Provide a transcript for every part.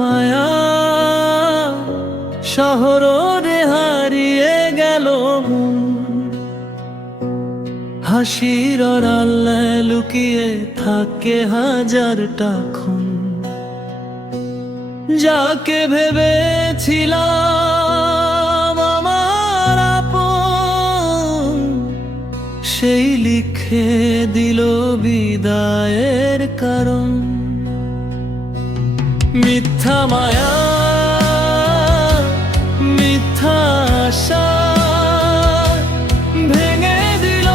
মায়া শহরে হারিয়ে গেল মন, হাসির আড়ালে লুকিয়ে থাকে হাজারটা খুন। যাকে ভেবেছিলাম আমার আপন, সেই লিখে দিল বিদায়ের কারণ। মিথ্যা মায়া, মিথ্যা আশা ভেঙে দিল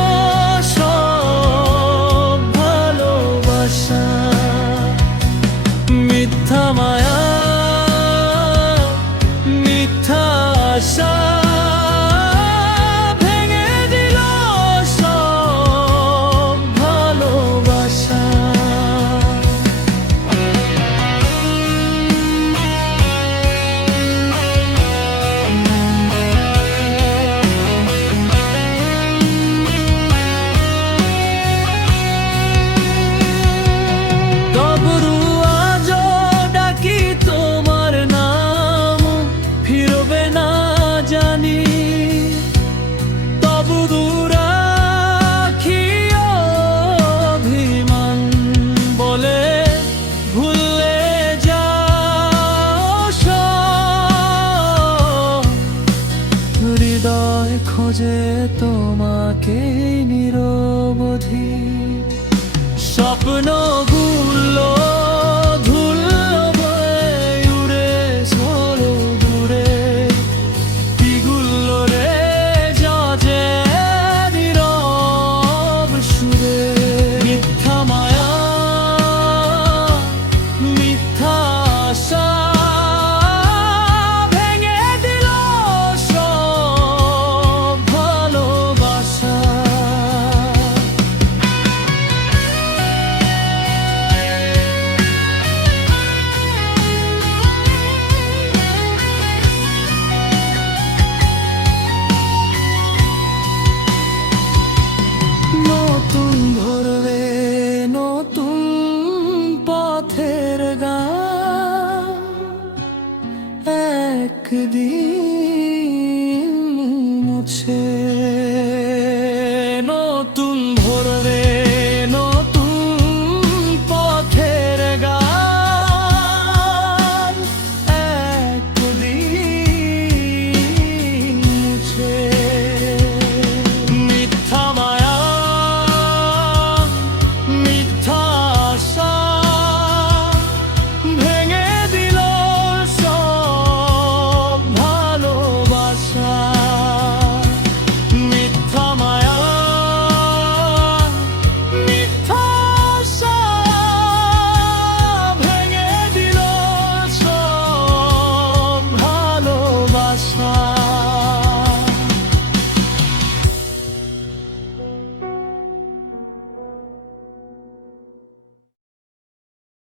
সব ভালোবাসা। মিথ্যা মায়া, মিথ্যা আশা ভেঙে দিল সব ভালোবাসা। হৃদয় খোঁজে তোমাকে নিরবধি, স্বপ্নগুলো ধুলো বয়ে উড়ে চলো দূরে। পিগুলো রে যাজে নীরব সুরে। মিথ্যা মায়া, মিথ্যা আশা নতুন ভরবে নতুন পথের গান, একদিন মুছে। নতুন ভরবে নতুন পথের গান, একদিন মুছে। মিথ্যা মায়া, মিথ্যা